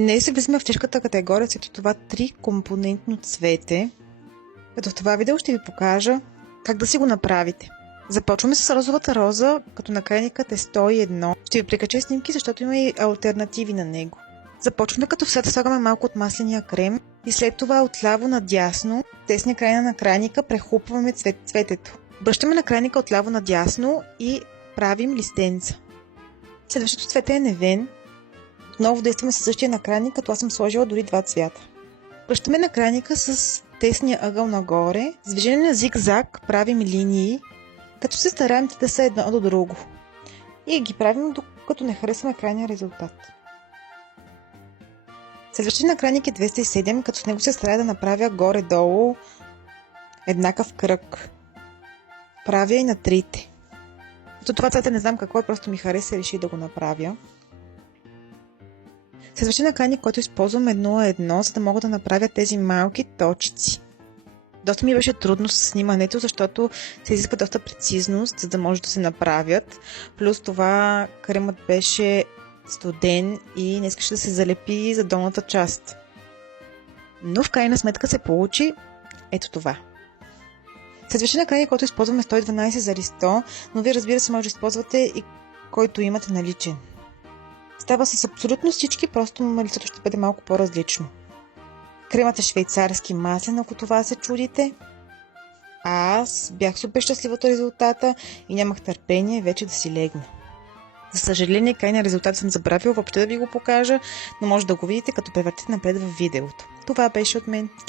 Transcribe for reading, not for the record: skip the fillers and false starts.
Днес се влизаме в тежката категория след това 3-компонентно цвете. Като в това видео ще ви покажа как да си го направите. Започваме с розовата роза, като накрайникът е 101. Ще ви прикача снимки, защото има и алтернативи на него. Започваме като в сета слагаме малко от масления крем и след това отляво надясно, тесния край на накрайника прехлупваме цветето. Обръщаме накрайника отляво надясно и правим листенца. Следващото цвете е невен. Отново действаме със същия накрайник, като аз съм сложила дори два цвята. Връщаме накрайника с тесния ъгъл нагоре. С движение на зигзаг правим линии, като се стараем да са едно до друго. И ги правим докато не харесваме крайния резултат. Следващия накрайник е 207, като с него се старая да направя горе-долу еднакъв кръг. Правя и на трите. Като това цвете не знам какво е, просто ми хареса и реших да го направя. Следващия накрайник, който използвам 1:1, за да мога да направя тези малки точици. Доста ми беше трудно с снимането, защото се изисква доста прецизност, за да може да се направят. Плюс това кремът беше студен и не искаше да се залепи за долната част. Но в крайна сметка се получи ето това. Следващия накрайник, който използваме 112 за листо, но вие разбира се може да използвате и който имате наличен. Става с абсолютно всички, просто листото ще бъде малко по-различно. Кремът е швейцарски маслен, ако това се чудите. Аз бях супер щастлива от резултата и нямах търпение вече да си легна. За съжаление, крайния резултат съм забравила въобще да ви го покажа, но може да го видите като превъртите напред в видеото. Това беше от мен. Чао!